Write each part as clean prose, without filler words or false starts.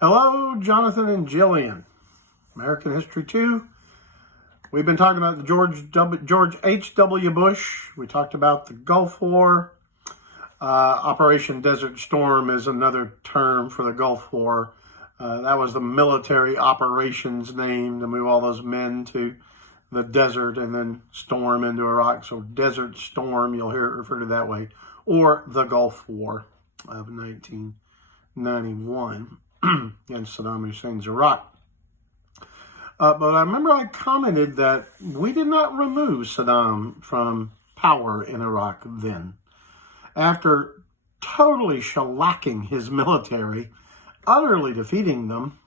Hello, Jonathan and Jillian. American History 2. We've been talking about the George H.W. Bush. We talked about the Gulf War. Operation Desert Storm is another term for the Gulf War. That was the military operations name to move all those men to the desert and then storm into Iraq. So Desert Storm, you'll hear it referred to that way. Or the Gulf War of 1991 against Saddam Hussein's Iraq. But I remember I commented that we did not remove Saddam from power in Iraq then. After totally shellacking his military, utterly defeating them,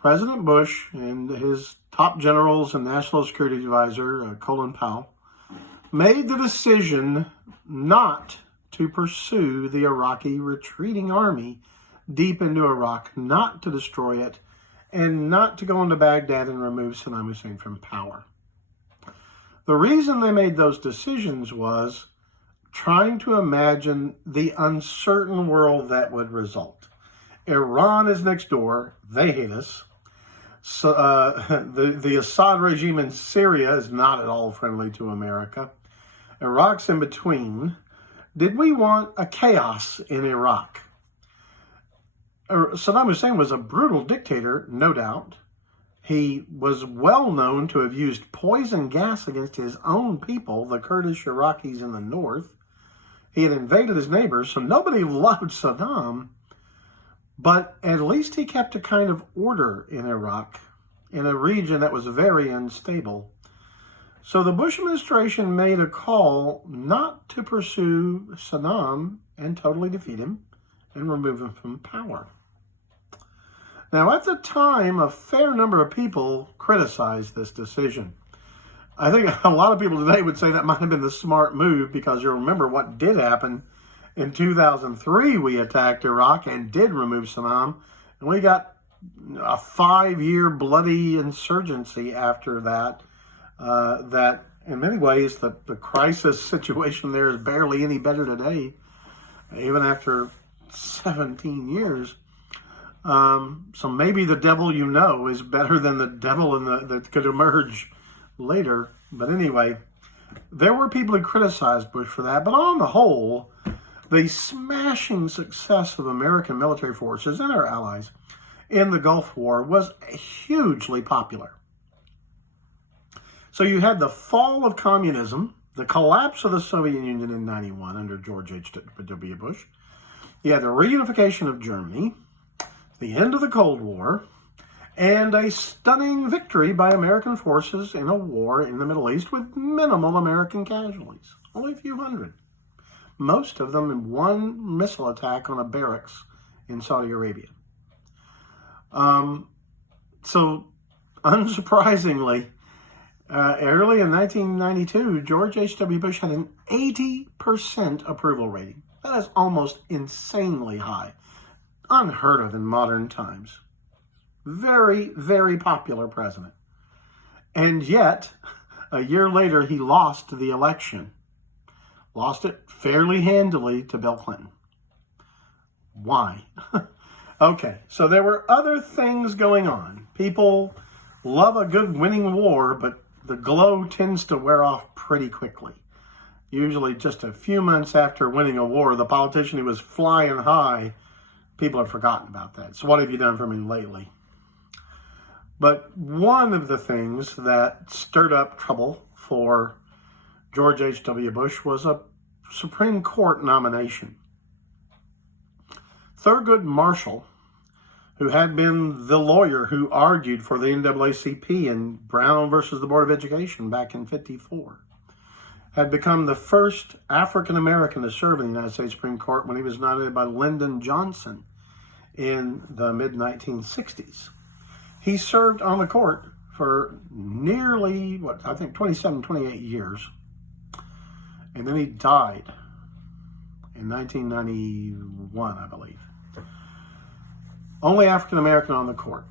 President Bush and his top generals and National Security Advisor, Colin Powell, made the decision not to pursue the Iraqi retreating army deep into Iraq, not to destroy it, and not to go into Baghdad and remove Saddam Hussein from power. The reason they made those decisions was trying to imagine the uncertain world that would result. Iran is next door. They hate us. So, the Assad regime in Syria is not at all friendly to America. Iraq's in between. Did we want a chaos in Iraq? Saddam Hussein was a brutal dictator, no doubt. He was well known to have used poison gas against his own people, the Kurdish Iraqis in the north. He had invaded his neighbors, so nobody loved Saddam. But at least he kept a kind of order in Iraq, in a region that was very unstable. So the Bush administration made a call not to pursue Saddam and totally defeat him and remove him from power. Now, at the time, a fair number of people criticized this decision. I think a lot of people today would say that might have been the smart move, because you'll remember what did happen. In 2003, we attacked Iraq and did remove Saddam, and we got a 5-year bloody insurgency after that. That, in many ways, the crisis situation there is barely any better today, even after 17 years. So maybe the devil you know is better than the devil that could emerge later. But anyway, there were people who criticized Bush for that. But on the whole, the smashing success of American military forces and our allies in the Gulf War was hugely popular. So you had the fall of communism, the collapse of the Soviet Union in 1991 under George H.W. Bush. You had the reunification of Germany, the end of the Cold War, and a stunning victory by American forces in a war in the Middle East with minimal American casualties, only a few hundred. Most of them in one missile attack on a barracks in Saudi Arabia. So, unsurprisingly, early in 1992, George H.W. Bush had an 80% approval rating. That is almost insanely high. Unheard of in modern times. Very, very popular president. And yet, a year later, he lost the election. Lost it fairly handily to Bill Clinton. Why? Okay, so there were other things going on. People love a good winning war, but the glow tends to wear off pretty quickly. Usually just a few months after winning a war, the politician who was flying high, people have forgotten about that. So what have you done for me lately? But one of the things that stirred up trouble for George H.W. Bush was a Supreme Court nomination. Thurgood Marshall, who had been the lawyer who argued for the NAACP in Brown versus the Board of Education back in '54, had become the first African-American to serve in the United States Supreme Court when he was nominated by Lyndon Johnson in the mid-1960s. He served on the court for nearly, 27, 28 years. And then he died in 1991, I believe. Only African-American on the court.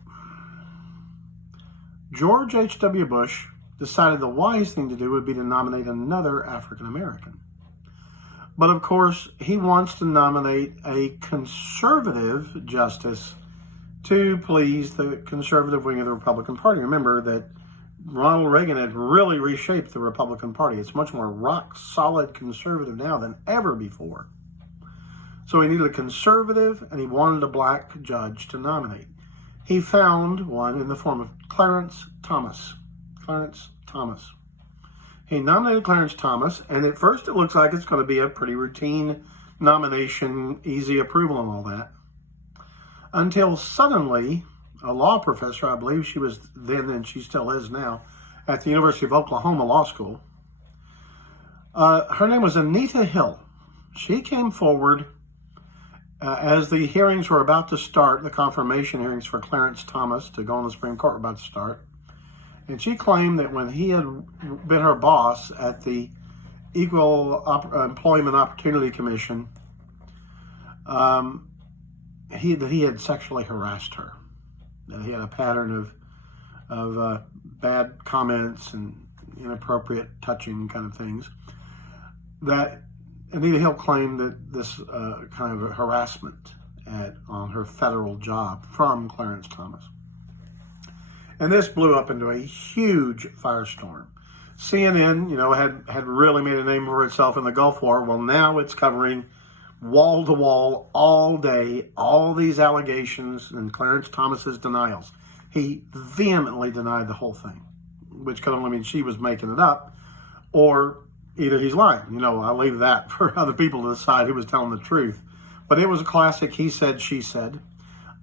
George H.W. Bush decided the wise thing to do would be to nominate another African-American. But of course, he wants to nominate a conservative justice to please the conservative wing of the Republican Party. Remember that Ronald Reagan had really reshaped the Republican Party. It's much more rock-solid conservative now than ever before. So he needed a conservative, and he wanted a black judge to nominate. He found one in the form of Clarence Thomas. Clarence Thomas. He nominated Clarence Thomas, and at first it looks like it's going to be a pretty routine nomination, easy approval and all that. Until suddenly, a law professor, I believe she was then and she still is now, at the University of Oklahoma Law School, her name was Anita Hill. She came forward as the hearings were about to start, the confirmation hearings for Clarence Thomas to go on the Supreme Court were about to start. And she claimed that when he had been her boss at the Equal Employment Opportunity Commission, he had sexually harassed her. That he had a pattern of bad comments and inappropriate touching kind of things. That Anita Hill claimed that this kind of harassment on her federal job from Clarence Thomas. And this blew up into a huge firestorm. CNN, had really made a name for itself in the Gulf War. Well, now it's covering wall to wall all day, all these allegations and Clarence Thomas's denials. He vehemently denied the whole thing, which could only mean she was making it up, or either he's lying. I'll leave that for other people to decide who was telling the truth. But it was a classic he said, she said.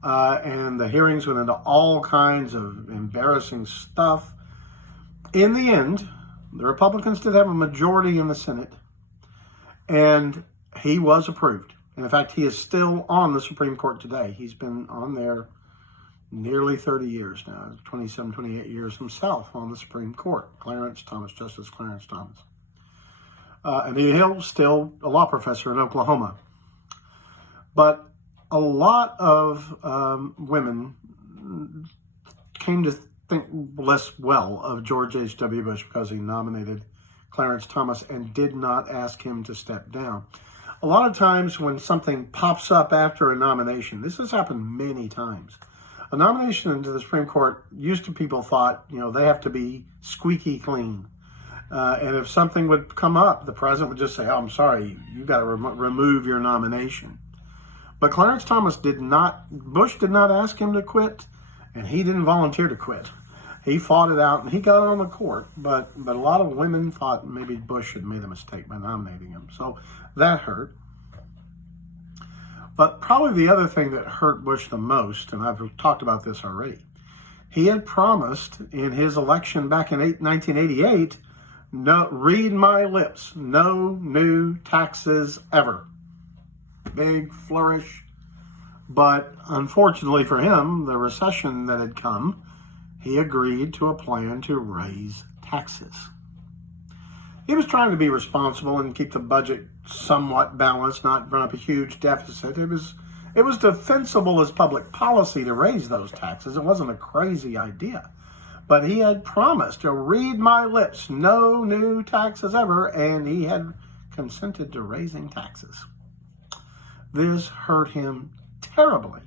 And the hearings went into all kinds of embarrassing stuff. In the end, the Republicans did have a majority in the Senate, and he was approved. And in fact, he is still on the Supreme Court today. He's been on there nearly 30 years now, 27, 28 years himself on the Supreme Court. Justice Clarence Thomas. Anita Hill, still a law professor in Oklahoma. But a lot of women came to think less well of George H.W. Bush because he nominated Clarence Thomas and did not ask him to step down. A lot of times when something pops up after a nomination, this has happened many times. A nomination into the Supreme Court, used to people thought, they have to be squeaky clean. And if something would come up, the president would just say, I'm sorry, you've got to remove your nomination. But Clarence Thomas Bush did not ask him to quit, and he didn't volunteer to quit. He fought it out, and he got on the court. But a lot of women thought maybe Bush had made a mistake by nominating him. So that hurt. But probably the other thing that hurt Bush the most, and I've talked about this already, he had promised in his election back in 1988, read my lips, no new taxes ever. Big flourish. But unfortunately for him, the recession that had come, he agreed to a plan to raise taxes. He was trying to be responsible and keep the budget somewhat balanced, not run up a huge deficit. It was defensible as public policy to raise those taxes. It wasn't a crazy idea. But he had promised to read my lips, no new taxes ever, and he had consented to raising taxes. This hurt him terribly.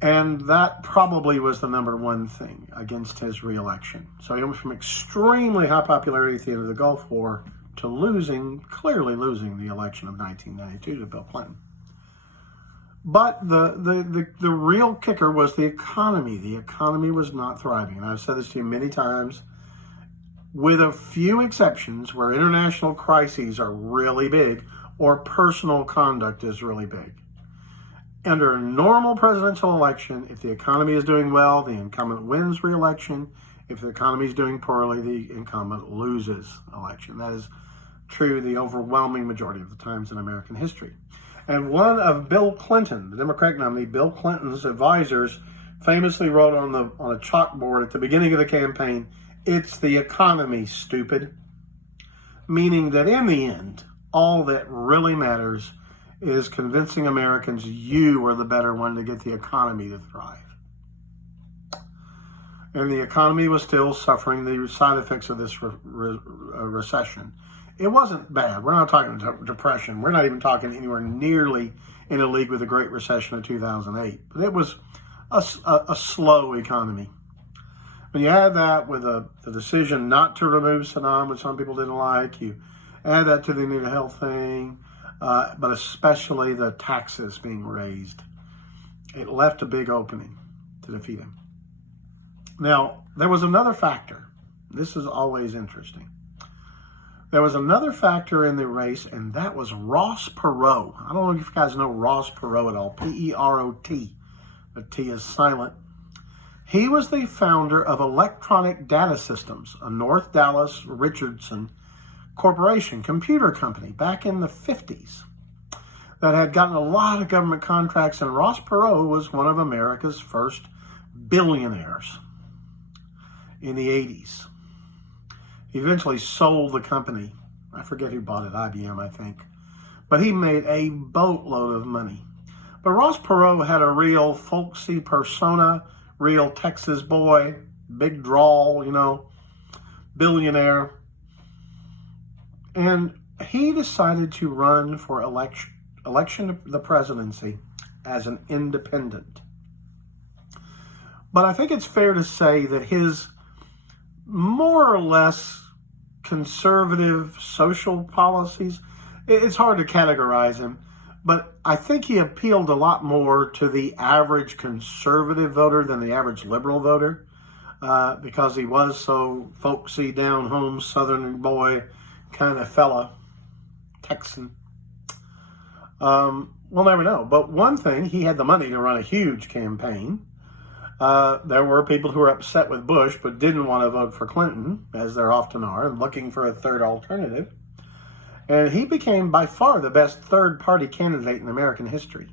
And that probably was the number one thing against his reelection. So he went from extremely high popularity at the end of the Gulf War to clearly losing the election of 1992 to Bill Clinton. But the real kicker was the economy. The economy was not thriving. And I've said this to you many times, with a few exceptions where international crises are really big or personal conduct is really big. Under a normal presidential election, if the economy is doing well, the incumbent wins re-election. If the economy is doing poorly, the incumbent loses election. That is true the overwhelming majority of the times in American history. And one of Bill Clinton, the Democratic nominee, Bill Clinton's advisors, famously wrote on a chalkboard at the beginning of the campaign, "It's the economy, stupid." Meaning that in the end, all that really matters is convincing Americans you are the better one to get the economy to thrive. And the economy was still suffering the side effects of this recession. It wasn't bad. We're not talking depression. We're not even talking anywhere nearly in a league with the Great Recession of 2008. But it was a slow economy. When you add that with the decision not to remove Saddam, which some people didn't like, you add that to the Indian health thing, but especially the taxes being raised, it left a big opening to defeat him. Now, there was another factor. This is always interesting. There was another factor in the race, and that was Ross Perot. I don't know if you guys know Ross Perot at all. P-E-R-O-T. The T is silent. He was the founder of Electronic Data Systems, a North Dallas Richardson corporation, computer company, back in the 50s that had gotten a lot of government contracts, and Ross Perot was one of America's first billionaires in the 80s. He eventually sold the company. I forget who bought it, IBM, I think. But he made a boatload of money. But Ross Perot had a real folksy persona, real Texas boy, big drawl, billionaire. And he decided to run for election to the presidency as an independent. But I think it's fair to say that his more or less conservative social policies, it's hard to categorize him, but I think he appealed a lot more to the average conservative voter than the average liberal voter, because he was so folksy, down-home, southern boy kind of fella, Texan. We'll never know. But one thing, he had the money to run a huge campaign. There were people who were upset with Bush but didn't want to vote for Clinton, as there often are, and looking for a third alternative. And he became by far the best third-party candidate in American history.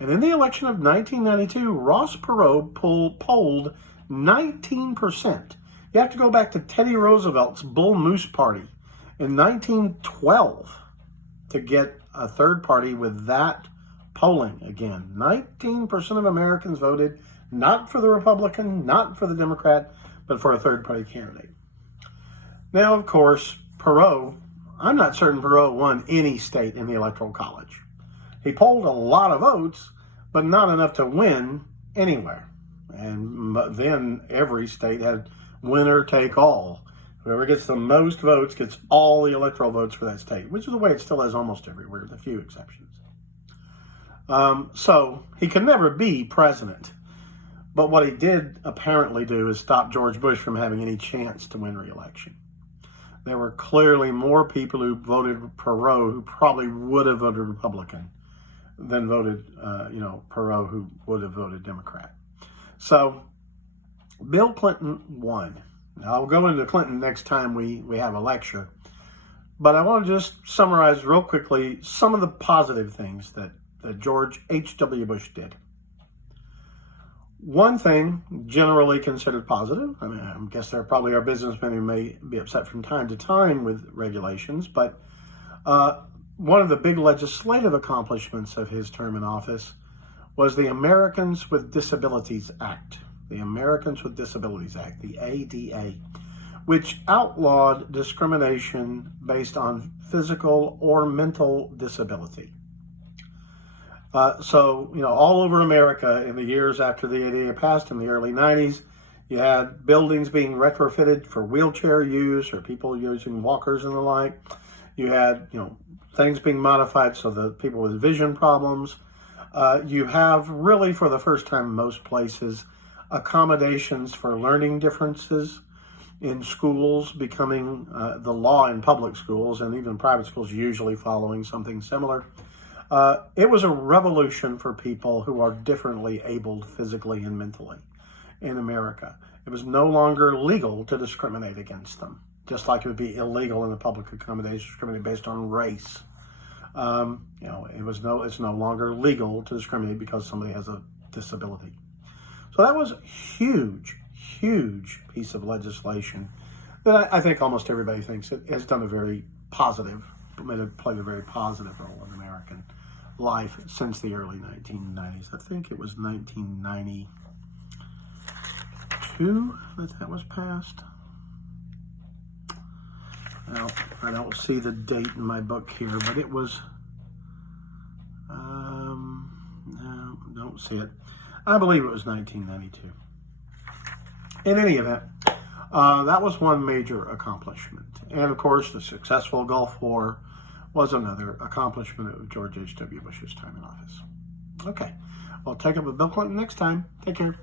And in the election of 1992, Ross Perot polled 19%. You have to go back to Teddy Roosevelt's Bull Moose Party in 1912 to get a third party with that polling again. 19% of Americans voted not for the Republican, not for the Democrat, but for a third-party candidate. Now, of course, Perot, I'm not certain Perot won any state in the Electoral College. He polled a lot of votes, but not enough to win anywhere. And then every state had winner take all. Whoever gets the most votes gets all the electoral votes for that state, which is the way it still is almost everywhere, with a few exceptions. So he could never be president. But what he did apparently do is stop George Bush from having any chance to win re-election. There were clearly more people who voted Perot who probably would have voted Republican than voted, Perot who would have voted Democrat. So Bill Clinton won. Now, I'll go into Clinton next time we have a lecture. But I want to just summarize real quickly some of the positive things that George H.W. Bush did. One thing generally considered positive, I guess there probably are businessmen who may be upset from time to time with regulations, but one of the big legislative accomplishments of his term in office was the Americans with Disabilities Act. The Americans with Disabilities Act, the ADA, which outlawed discrimination based on physical or mental disability. All over America in the years after the ADA passed in the early 90s, you had buildings being retrofitted for wheelchair use or people using walkers and the like. You had, things being modified so that people with vision problems. You have really, for the first time in most places, accommodations for learning differences in schools becoming the law in public schools, and even private schools usually following something similar. It was a revolution for people who are differently abled physically and mentally in America. It was no longer legal to discriminate against them, just like it would be illegal in a public accommodation to discriminate based on race. It's no longer legal to discriminate because somebody has a disability. So that was a huge, huge piece of legislation that I think almost everybody thinks it has done played a very positive role in American life since the early 1990s. I think it was 1992 that was passed. Well, I don't see the date in my book here, but it was, no, don't see it. I believe it was 1992. In any event, that was one major accomplishment. And of course, the successful Gulf War was another accomplishment of George H.W. Bush's time in office. Okay, we'll take up with Bill Clinton next time. Take care.